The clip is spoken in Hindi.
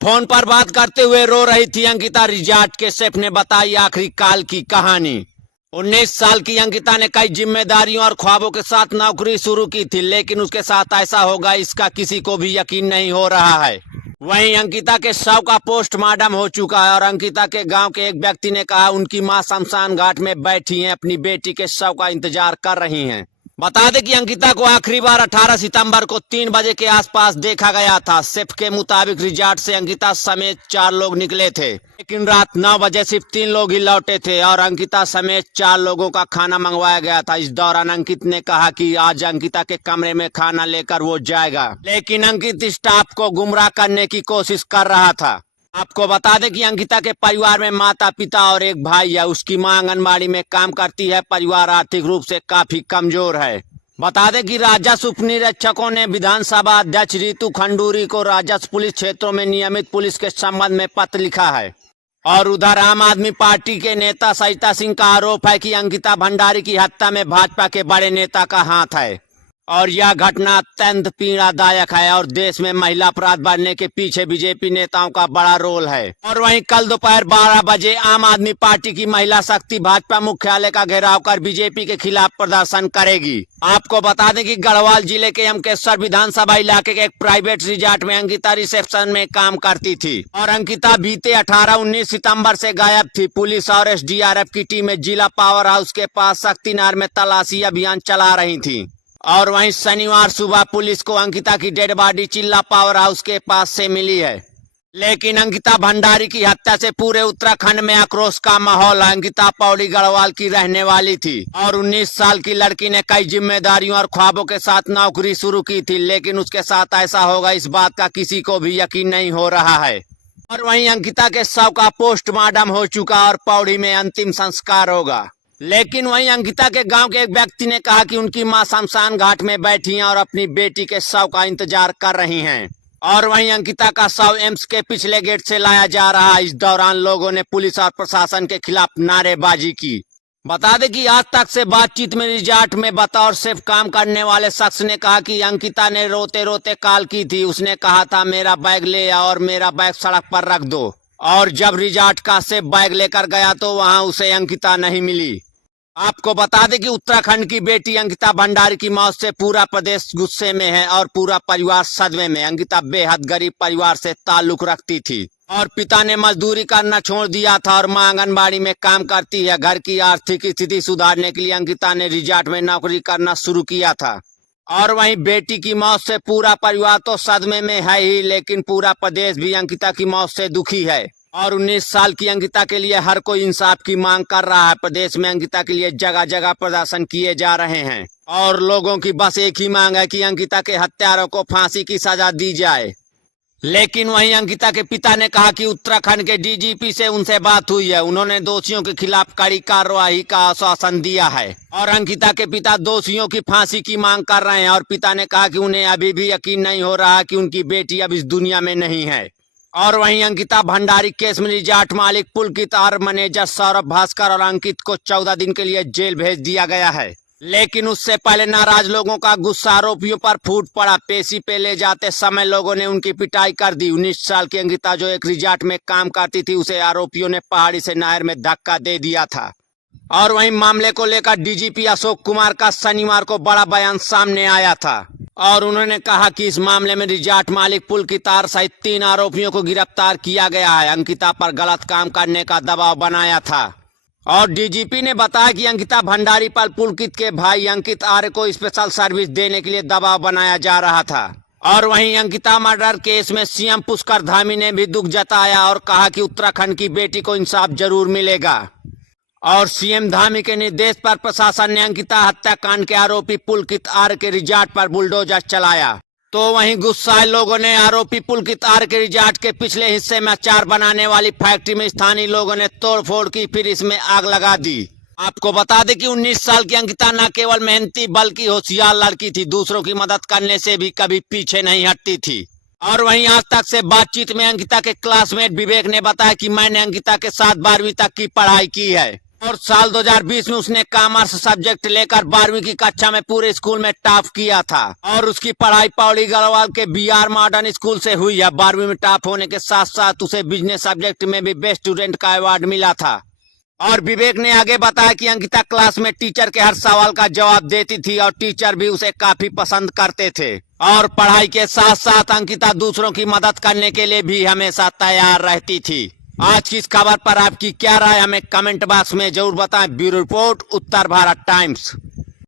फोन पर बात करते हुए रो रही थी अंकिता। रिजॉर्ट के शेफ ने बताई आखिरी काल की कहानी। 19 साल की अंकिता ने कई जिम्मेदारियों और ख्वाबों के साथ नौकरी शुरू की थी, लेकिन उसके साथ ऐसा होगा इसका किसी को भी यकीन नहीं हो रहा है। वहीं अंकिता के शव का पोस्टमार्टम हो चुका है और अंकिता के गांव के एक व्यक्ति ने कहा उनकी मां शमशान घाट में बैठी हैं, अपनी बेटी के शव का इंतजार कर रही हैं। बता दें कि अंकिता को आखिरी बार 18 सितंबर को 3 बजे के आसपास देखा गया था। शेफ के मुताबिक रिजॉर्ट से अंकिता समेत 4 लोग निकले थे, लेकिन रात 9 बजे सिर्फ 3 लोग ही लौटे थे और अंकिता समेत 4 लोगों का खाना मंगवाया गया था। इस दौरान अंकित ने कहा कि आज अंकिता के कमरे में खाना लेकर वो जाएगा, लेकिन अंकित स्टाफ को गुमराह करने की कोशिश कर रहा था। आपको बता दें कि अंकिता के परिवार में माता पिता और एक भाई है। उसकी मां आंगनबाड़ी में काम करती है। परिवार आर्थिक रूप से काफी कमजोर है। बता दें कि राजस्व उप निरीक्षकों ने विधानसभा अध्यक्ष रितु खंडूरी को राजस्व पुलिस क्षेत्रों में नियमित पुलिस के संबंध में पत्र लिखा है। और उधर आम आदमी पार्टी के नेता सरिता सिंह का आरोप है कि अंकिता भंडारी की हत्या में भाजपा के बड़े नेता का हाथ है और यह घटना अत्यंत पीड़ादायक है और देश में महिला अपराध बढ़ने के पीछे बीजेपी नेताओं का बड़ा रोल है। और वहीं कल दोपहर 12 बजे आम आदमी पार्टी की महिला शक्ति भाजपा मुख्यालय का घेराव कर बीजेपी के खिलाफ प्रदर्शन करेगी। आपको बता दें कि गढ़वाल जिले के यमकेश्वर विधानसभा इलाके के एक प्राइवेट रिजॉर्ट में अंकिता रिसेप्शन में काम करती थी और अंकिता बीते 18-19 सितम्बर से गायब थी। पुलिस और SDRF की टीमें जिला पावर हाउस के पास शक्तिनगर में तलाशी अभियान चला रही थी। और वहीं शनिवार सुबह पुलिस को अंकिता की डेड बॉडी चिल्ला पावर हाउस के पास से मिली है। लेकिन अंकिता भंडारी की हत्या से पूरे उत्तराखंड में आक्रोश का माहौल है। अंकिता पौड़ी गढ़वाल की रहने वाली थी और 19 साल की लड़की ने कई जिम्मेदारियों और ख्वाबों के साथ नौकरी शुरू की थी, लेकिन उसके साथ ऐसा होगा इस बात का किसी को भी यकीन नहीं हो रहा है। और वहीं अंकिता के शव का पोस्टमार्टम हो चुका और पौड़ी में अंतिम संस्कार होगा। लेकिन वहीं अंकिता के गांव के एक व्यक्ति ने कहा कि उनकी मां शमशान घाट में बैठी हैं और अपनी बेटी के शव का इंतजार कर रही हैं। और वहीं अंकिता का शव एम्स के पिछले गेट से लाया जा रहा है। इस दौरान लोगों ने पुलिस और प्रशासन के खिलाफ नारेबाजी की। बता दें कि आज तक से बातचीत में रिजॉर्ट में बतौर शेफ काम करने वाले शख्स ने कहा कि अंकिता ने रोते रोते कॉल की थी। उसने कहा था मेरा बैग ले आओ और मेरा बैग सड़क पर रख दो। और जब रिजॉर्ट का शेफ बैग लेकर गया तो वहां उसे अंकिता नहीं मिली। आपको बता दें कि उत्तराखंड की बेटी अंकिता भंडारी की मौत से पूरा प्रदेश गुस्से में है और पूरा परिवार सदमे में। अंकिता बेहद गरीब परिवार से ताल्लुक रखती थी और पिता ने मजदूरी करना छोड़ दिया था और मां आंगनबाड़ी में काम करती है। घर की आर्थिक स्थिति सुधारने के लिए अंकिता ने रिजॉर्ट में नौकरी करना शुरू किया था। और वहीं बेटी की मौत से पूरा परिवार तो सदमे में है ही, लेकिन पूरा प्रदेश भी अंकिता की मौत से दुखी है। और 19 साल की अंकिता के लिए हर कोई इंसाफ की मांग कर रहा है। प्रदेश में अंकिता के लिए जगह जगह प्रदर्शन किए जा रहे हैं और लोगों की बस एक ही मांग है कि अंकिता के हत्यारों को फांसी की सजा दी जाए। लेकिन वहीं अंकिता के पिता ने कहा कि उत्तराखंड के DGP से उनसे बात हुई है। उन्होंने दोषियों के खिलाफ कड़ी कार्रवाई का आश्वासन दिया है और अंकिता के पिता दोषियों की फांसी की मांग कर रहे हैं। और पिता ने कहा कि उन्हें अभी भी यकीन नहीं हो रहा कि उनकी बेटी अब इस दुनिया में नहीं है। और वहीं अंकिता भंडारी केस में रिजॉर्ट मालिक पुलकित और मैनेजर सौरभ भास्कर और अंकित को 14 दिन के लिए जेल भेज दिया गया है। लेकिन उससे पहले नाराज लोगों का गुस्सा आरोपियों पर फूट पड़ा। पेशी पे ले जाते समय लोगों ने उनकी पिटाई कर दी। 19 साल की अंकिता जो एक रिजॉर्ट में काम करती थी, उसे आरोपियों ने पहाड़ी से नहर में धक्का दे दिया था। और वहीं मामले को लेकर DGP अशोक कुमार का शनिवार को बड़ा बयान सामने आया था और उन्होंने कहा कि इस मामले में रिजॉर्ट मालिक पुलकितार सहित 3 आरोपियों को गिरफ्तार किया गया है। अंकिता पर गलत काम करने का दबाव बनाया था। और DGP ने बताया कि अंकिता भंडारी पर पुलकित के भाई अंकित आर्य को स्पेशल सर्विस देने के लिए दबाव बनाया जा रहा था। और वहीं अंकिता मर्डर केस में CM पुष्कर धामी ने भी दुख जताया और कहा कि उत्तराखंड की बेटी को इंसाफ जरूर मिलेगा। और CM धामी के निर्देश पर प्रशासन ने अंकिता हत्याकांड के आरोपी पुलकित आर्य के रिजॉर्ट पर बुलडोजर चलाया। तो वहीं गुस्साए लोगों ने आरोपी पुलकित आर्य के रिजॉर्ट के पिछले हिस्से में अचार बनाने वाली फैक्ट्री में स्थानीय लोगों ने तोड़फोड़ की, फिर इसमें आग लगा दी। आपको बता दें कि 19 साल की अंकिता न केवल मेहनती बल्कि होशियार लड़की थी। दूसरों की मदद करने से भी कभी पीछे नहीं हटती थी। और वहीं आज तक से बातचीत में अंकिता के क्लासमेट विवेक ने बताया कि मैंने अंकिता के साथ 12वीं तक की पढ़ाई की है और साल 2020 में उसने कॉमर्स सब्जेक्ट लेकर 12वीं की कक्षा में पूरे स्कूल में टॉप किया था और उसकी पढ़ाई पौड़ी गढ़वाल के बीआर मॉडर्न स्कूल से हुई है। 12वीं में टॉप होने के साथ साथ उसे बिजनेस सब्जेक्ट में भी बेस्ट स्टूडेंट का अवार्ड मिला था। और विवेक ने आगे बताया कि अंकिता क्लास में टीचर के हर सवाल का जवाब देती थी और टीचर भी उसे काफी पसंद करते थे और पढ़ाई के साथ साथ अंकिता दूसरों की मदद करने के लिए भी हमेशा तैयार रहती थी। आज की इस खबर पर आपकी क्या राय हमें कमेंट बॉक्स में जरूर बताएं। ब्यूरो रिपोर्ट, उत्तर भारत टाइम्स।